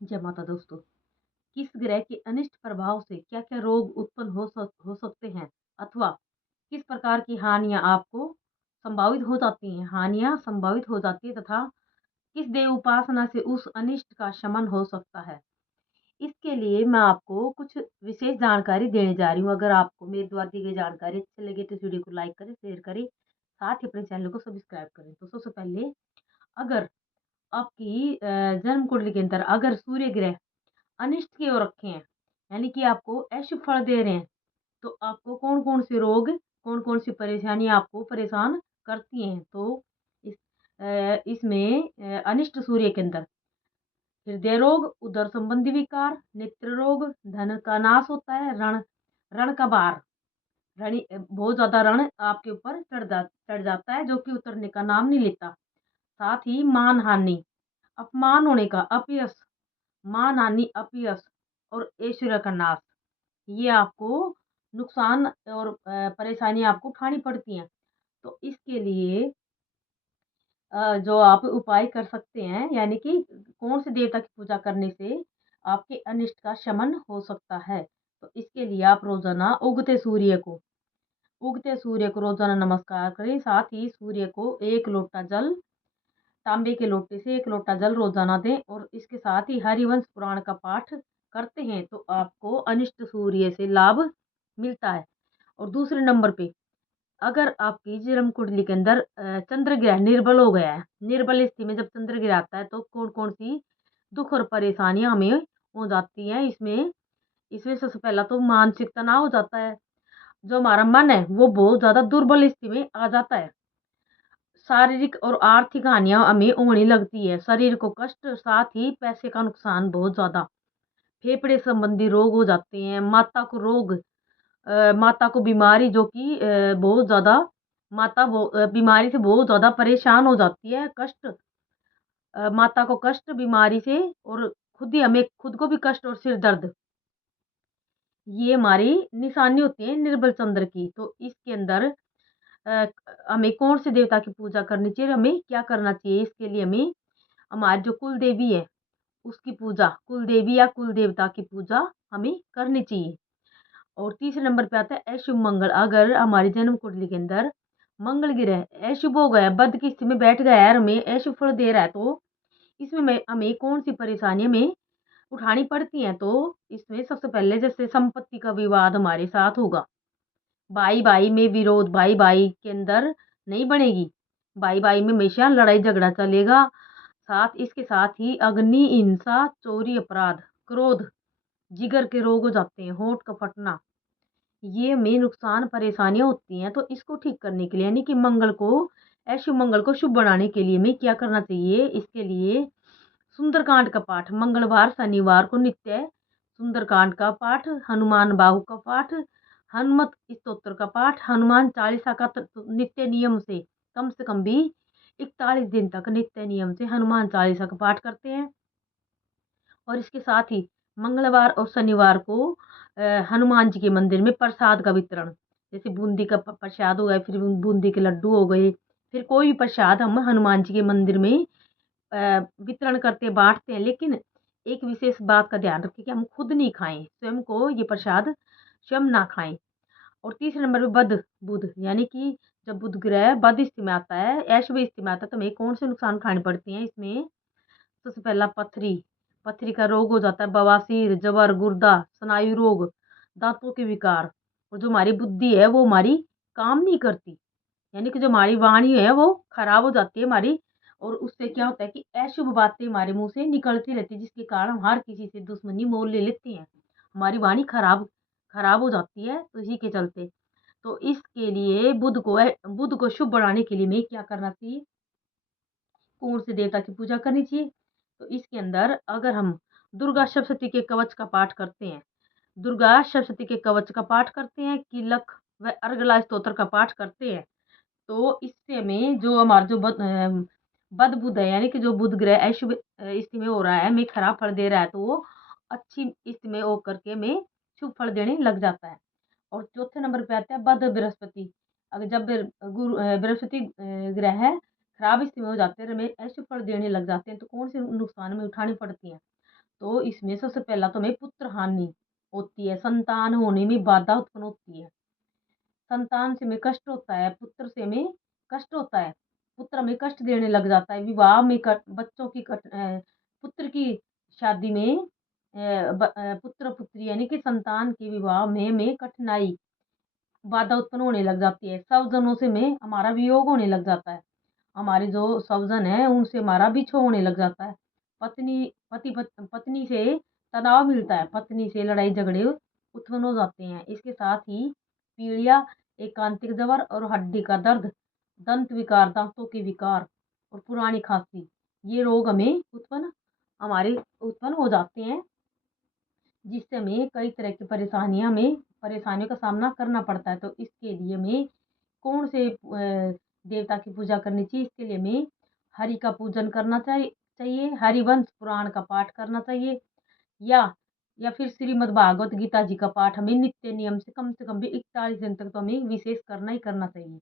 जय माता दोस्तों। किस ग्रह के अनिष्ट प्रभाव से क्या-क्या रोग उत्पन्न हो सकते हैं अथवा किस प्रकार की हानियाँ आपको संभावित हो जाती हैं हानियाँ संभावित हो जाती है तथा किस देव उपासना से उस अनिष्ट का शमन हो सकता है? इसके लिए मैं आपको कुछ विशेष जानकारी देने जा रही हूँ। अगर आपको मेरे द्वारा दी गई जानकारी अच्छी लगे तो इस वीडियो को लाइक करें, शेयर करें, साथ ही अपने चैनल को सब्सक्राइब करें। तो सबसे पहले अगर आपकी जन्म कुंडली के अंदर अगर सूर्य ग्रह अनिष्ट की ओर रखे हैं, यानी कि आपको अशुभ फल दे रहे हैं, तो आपको कौन-कौन से रोग, कौन-कौन सी परेशानी आपको परेशान करती हैं। तो इस इसमें अनिष्ट सूर्य के अंदर हृदय रोग, उदर संबंधी विकार, नेत्र रोग, धन का नाश होता है, रण रण का भार, बहुत ज़्यादा रण आपके ऊपर चढ़ जाता है, जो कि उतरने का नाम नहीं लेता। साथ ही मान-हानि, अपमान होने का, अपयश, मान-हानि, अपयश और ऐश्वर्य का नाश। ये आपको नुकसान और परेशानी आपको उठानी पड़ती हैं। तो इसके लिए जो आप उपाय कर सकते हैं, यानी कि कौन से देवता की पूजा करने से आपके अनिष्ट का शमन हो सकता है। तो इसके लिए आप रोज़ाना उगते सूर्य को रोज़ाना नमस्कार करें। साथ ही सूर्य को 1 लोटा जल, तांबे के लोटे से 1 लोटा जल रोज़ाना दें और इसके साथ ही हरिवंश पुराण का पाठ करते हैं, तो आपको अनिष्ट सूर्य से लाभ मिलता है। और दूसरे नंबर पे अगर आपकी जन्म कुंडली के अंदर चंद्र ग्रह निर्बल हो गया है, निर्बल स्थिति में जब चंद्र ग्रह आता है तो कौन-कौन सी दुःख और परेशानियाँ हमें हो जाती हैं। इसमें इसमें सबसे पहला तो मानसिक तनाव हो जाता है। जो हमारा मन है वो बहुत ज़्यादा दुर्बल स्थिति में आ जाता है। शारीरिक और आर्थिक हानियाँ हमें होने लगती है। शरीर को कष्ट, साथ ही पैसे का नुकसान बहुत ज़्यादा। फेफड़े संबंधी रोग हो जाते हैं, माता को बीमारी जो कि बहुत ज़्यादा बीमारी से बहुत ज़्यादा परेशान हो जाती है। माता को कष्ट बीमारी से और हमें खुद को भी कष्ट और सिर दर्द, ये हमारी निशानी होती है निर्बल चंद्र की। तो इसके अंदर अ, हमें कौन से देवता की पूजा करनी चाहिए, हमें क्या करना चाहिए? इसके लिए हमें हमारी जो कुल देवी है, उसकी पूजा, कुल देवी या कुल देवता की पूजा हमें करनी चाहिए। और तीसरे नंबर पे आता है अशुभ मंगल। अगर हमारी जन्म कुंडली के अंदर मंगल ग्रह अशुभ हो गया, बद की स्थिति में बैठ गया है और हमें अशुभ फल दे रहा है, तो इसमें हमें कौन सी परेशानी हमें उठानी पड़ती है। तो इसमें सबसे पहले जैसे संपत्ति का विवाद हमारे साथ होगा, भाई भाई में विरोध, भाई भाई के अंदर नहीं बनेगी, भाई भाई में हमेशा लड़ाई झगड़ा चलेगा। इसके साथ ही अग्नि, हिंसा, चोरी, अपराध, क्रोध, जिगर के रोग हो जाते हैं, होंठ का फटना, ये में नुकसान परेशानियाँ होती हैं। तो इसको ठीक करने के लिए, यानी कि अशुभ मंगल को शुभ बनाने के लिए हमें क्या करना चाहिए? इसके लिए सुंदरकांड का पाठ मंगलवार, शनिवार को नित्य सुंदरकांड का पाठ, हनुमान बाहु का पाठ, हनुमत स्तोत्र का पाठ, हनुमान चालीसा का नित्य नियम से कम भी 41 दिन तक नित्य नियम से हनुमान चालीसा का पाठ करते हैं। और इसके साथ ही मंगलवार और शनिवार को हनुमान जी के मंदिर में प्रसाद का वितरण, जैसे बूंदी का प्रसाद हो गया, फिर बूंदी के लड्डू हो गए, फिर कोई भी प्रसाद हम हनुमान जी के मंदिर में वितरण करते बाँटते हैं। लेकिन एक विशेष बात का ध्यान रखें कि हम खुद नहीं खाएँ, स्वयं को ये प्रसाद स्वयं ना खाएँ। और तीसरे नंबर पे बुध, यानी कि जब बुध ग्रह बद स्थिति में आता है, अशुभ स्थिति में आता है, तो हमें कौन से नुकसान उठाने पड़ते हैं इसमें? सबसे पहला पथरी का रोग हो जाता है, बवासीर, जबर, गुर्दा, स्नायु रोग, दाँतों के विकार। और जो हमारी बुद्धि है वो हमारी काम नहीं करती, यानी कि जो हमारी वाणी है वो खराब हो जाती है हमारी। और उससे क्या होता है कि अशुभ बातें हमारे मुँह से निकलती रहती है, जिसके कारण हम हर किसी से दुश्मनी मोल ले लेते हैं। हमारी वाणी खराब खराब हो जाती है, तो इसी के चलते। तो इसके लिए बुध को शुभ बनाने के लिए हमें क्या करना चाहिए? कौन से देवता की पूजा करनी चाहिए? तो इसके अंदर अगर हम दुर्गा सप्तशती के कवच का पाठ करते हैं, दुर्गा सप्तशती के कवच का पाठ करते हैं, कीलक व अर्गला स्तोत्र का पाठ करते हैं, तो इससे हमें जो हमारा बद बुध है, यानी कि जो बुध ग्रह अशुभ स्थिति में हो रहा है, हमें खराब फल दे रहा है, तो वो अच्छी स्थिति में होकर के हमें शुभ फल देने लग जाता है। और चौथे नंबर पे आता है बद बृहस्पति। अगर जब बृहस्पति ग्रह खराब स्थिति में हो जाते हैं, हमें अशुभ फल देने लग जाते हैं, तो कौन से नुकसान हमें उठाने पड़ती हैं? तो इसमें सबसे पहला तो हमें पुत्र हानि होती है, संतान होने में बाधा उत्पन्न होती है। संतान से हमें कष्ट होता है, पुत्र से हमें कष्ट होता है, पुत्र हमें कष्ट देने लग जाता है, विवाह में बच्चों की पुत्र की शादी में पुत्र पुत्री यानी कि संतान के विवाह में हमें कठिनाई बाधा उत्पन्न होने लग जाती है। स्वजनों से में हमारा वियोग होने लग जाता है, हमारे जो स्वजन है उनसे हमारा बिछोह होने लग जाता है। पत्नी से तनाव मिलता है, पत्नी से लड़ाई झगड़े उत्पन्न हो जाते हैं। इसके साथ ही पीलिया, एकांतिक जबर और हड्डी का दर्द, दंत विकार, दांतों के विकार और पुरानी खांसी, ये रोग हमें हमारे उत्पन्न हो जाते हैं, जिससे हमें कई तरह की परेशानियों का सामना करना पड़ता है। तो इसके लिए हमें कौन से देवता की पूजा करनी चाहिए? इसके लिए हमें हरि का पूजन करना चाहिए, हरिवंश पुराण का पाठ करना चाहिए, या फिर श्रीमद् भागवत गीता जी का पाठ हमें नित्य नियम से कम भी 41 दिन तक तो हमें विशेष करना ही करना चाहिए।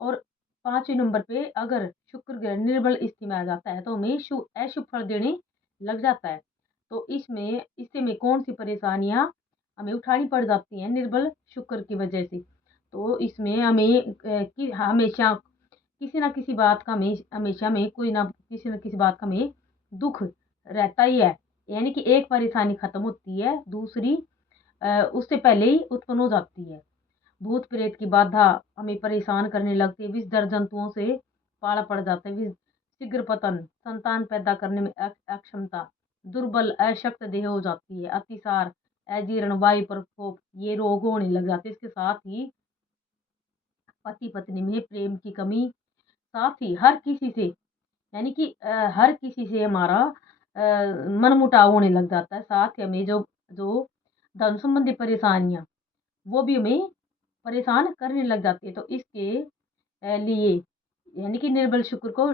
और 5वें नंबर पे अगर शुक्र ग्रह निर्बल स्थिति में आ जाता है तो हमें अशुभ फल देने लग जाता है। तो इससे में कौन सी परेशानियां हमें उठानी पड़ जाती हैं निर्बल शुक्र की वजह से? तो इसमें हमें हमेशा किसी ना किसी बात का हमें हमेशा में कोई ना किसी न किसी बात का हमें दुख रहता ही है, यानी कि एक परेशानी खत्म होती है, दूसरी उससे पहले ही उत्पन्न हो जाती है। भूत प्रेत की बाधा हमें परेशान करने लगती है, विषधर जंतुओं से पाला पड़ जाता है, शीघ्र पतन, संतान पैदा करने में अक्षमता, दुर्बल अशक्त देह हो जाती है, अतिसार, अजीर्ण, वायु प्रकोप, ये रोग होने लग जाते हैं। इसके साथ ही पति पत्नी में प्रेम की कमी, साथ ही हर किसी से यानी कि हर किसी से हमारा मनमुटाव होने लग जाता है। साथ ही हमें जो जो धन संबंधी परेशानियां वो भी हमें परेशान करने लग जाती है। तो इसके लिए यानी कि निर्बल शुक्र को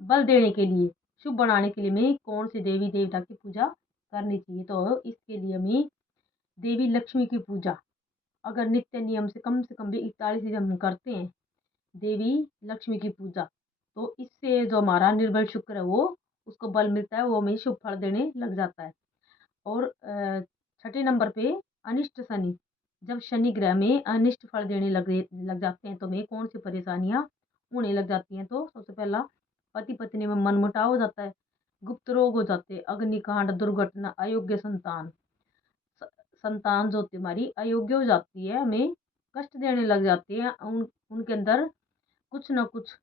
बल देने के लिए, शुभ बनाने के लिए हमें कौन से देवी देवता की पूजा करनी चाहिए? तो इसके लिए हमें देवी लक्ष्मी की पूजा अगर नित्य नियम से कम भी 41 दिन हम करते हैं, देवी लक्ष्मी की पूजा, तो इससे जो हमारा निर्बल शुक्र है वो उसको बल मिलता है, वो हमें शुभ फल देने लग जाता है। और 6ठे नंबर पे अनिष्ट शनि, जब शनि ग्रह में अनिष्ट फल देने लग जाते हैं तो हमें कौन सी परेशानियां होने लग जाती हैं? तो सबसे पहला पति पत्नी में मनमुटाव हो जाता है, गुप्त रोग हो जाते हैं, अग्निकांड, दुर्घटना, अयोग्य संतान, संतान जो होती है हमारी अयोग्य हो जाती है, हमें कष्ट देने लग जाती है, उनके अंदर कुछ ना कुछ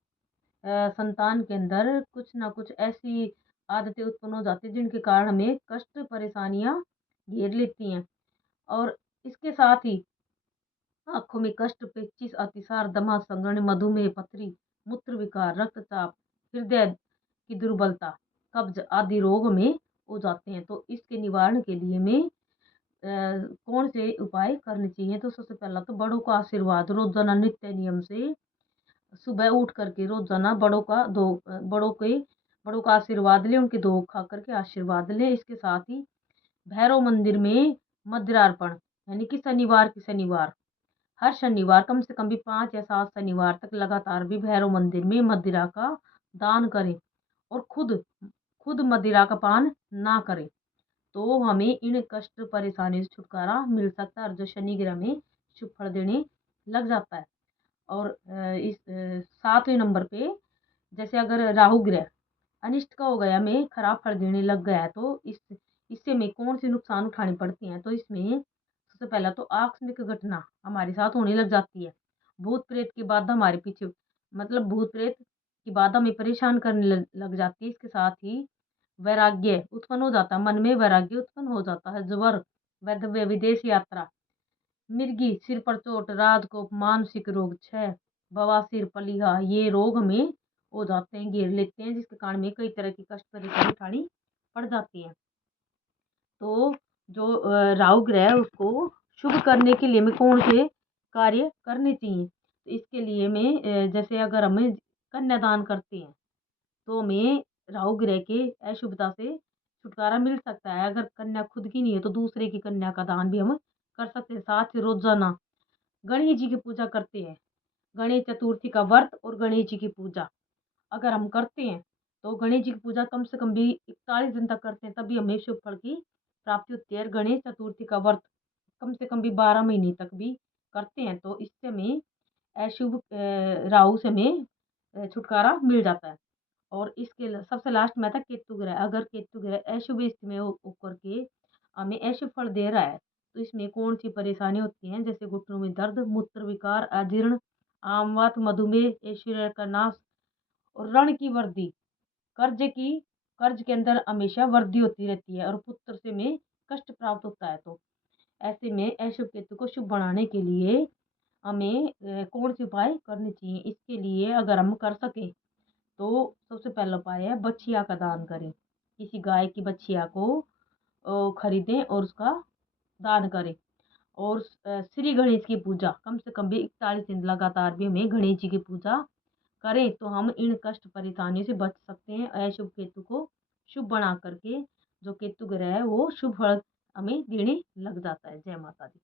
संतान के अंदर कुछ ना कुछ ऐसी आदतें उत्पन्न हो जाती है जिनके कारण हमें कष्ट परेशानियां घेर लेती हैं। और इसके साथ ही आंखों में कष्ट, पेचिश, अतिसार, दमा, संगरण, मधुमेह, पथरी, मूत्र विकार, रक्तचाप, हृदय की दुर्बलता, कब्ज आदि रोग में हो जाते हैं। तो इसके निवारण के लिए में कौन से उपाय करने चाहिए? तो सबसे पहला तो बड़ों का आशीर्वाद रोजाना नित्य नियम से सुबह उठ करके रोजाना बड़ों का आशीर्वाद लें, उनके धो खा करके आशीर्वाद लें। इसके साथ ही भैरव मंदिर में मध्यरार्पण यानी कि शनिवार हर शनिवार कम से कम भी 5 या 7 शनिवार तक लगातार भी भैरव मंदिर में मदिरा का दान करें और खुद खुद मदिरा का पान ना करें, तो हमें इन कष्ट परेशानियों से छुटकारा मिल सकता है और जो शनि ग्रह में शुभ फल देने लग जाता है। और इस 7वें नंबर पे जैसे अगर राहु ग्रह अनिष्ट का हो गया, में खराब फल देने लग गया है, तो इससे में कौन सी नुकसान उठानी पड़ती हैं? तो इसमें सबसे पहला तो आकस्मिक घटना हमारे साथ होने लग जाती है, भूत प्रेत की बाधा हमारे पीछे मतलब भूत प्रेत की बाधा में परेशान करने लग जाती है। इसके साथ ही वैराग्य उत्पन्न हो जाता है, मन में वैराग्य उत्पन्न हो जाता है, ज्वर, वैधव्य, विदेश यात्रा, मिर्गी, सिर पर चोट, राजकोप, मानसिक रोग, क्षय, बवासीर, पलीहा, ये रोग हमें हो जाते हैं, घेर लेते हैं, जिसके कारण में कई तरह की कष्ट परेशानी उठानी पड़ जाती है। तो जो राहु ग्रह है उसको शुभ करने के लिए हमें कौन से कार्य करने चाहिए? तो इसके लिए में जैसे अगर हमें कन्यादान करते हैं तो हमें राहु ग्रह के अशुभता से छुटकारा मिल सकता है। अगर कन्या खुद की नहीं है तो दूसरे की कन्या का दान भी हम कर सकते हैं। साथ ही रोजाना गणेश जी की पूजा करते हैं, गणेश चतुर्थी का व्रत और गणेश जी की पूजा अगर हम करते हैं तो गणेश जी की पूजा कम से कम भी 41 दिन तक करते हैं, तभी हमें शुभ फल की प्राप्ति होती है। और गणेश चतुर्थी का व्रत कम से कम भी 12 महीने तक भी करते हैं, तो इससे हमें अशुभ राहु से हमें छुटकारा मिल जाता है। और इसके सबसे लास्ट में आता है केतु ग्रह। अगर केतु ग्रह अशुभ स्थिति में होकर के हमें अशुभ फल दे रहा है, तो इसमें कौन सी परेशानी होती है, जैसे घुटनों में दर्द, मूत्र विकार, अजीर्ण, आमवात, मधुमेह, ऐश्वर्य का नाश और ऋण की वृद्धि, कर्ज की कर्ज के अंदर हमेशा वृद्धि होती रहती है, और पुत्र से में कष्ट प्राप्त होता है। तो ऐसे में अशुभ केतु को शुभ बनाने के लिए हमें कौन से उपाय करने चाहिए? इसके लिए अगर हम कर सकें, तो सबसे पहला उपाय है बछिया का दान करें। किसी गाय की बछिया को खरीदें और उसका दान करें। और श्री गणेश की पूजा कम से कम भी 41 दिन लगातार भी हमें गणेश जी की पूजा करें, तो हम इन कष्ट परेशानियों से बच सकते हैं। अशुभ केतु को शुभ बना करके जो केतु ग्रह है वो शुभ फल हमें देने लग जाता है। जय माता दी।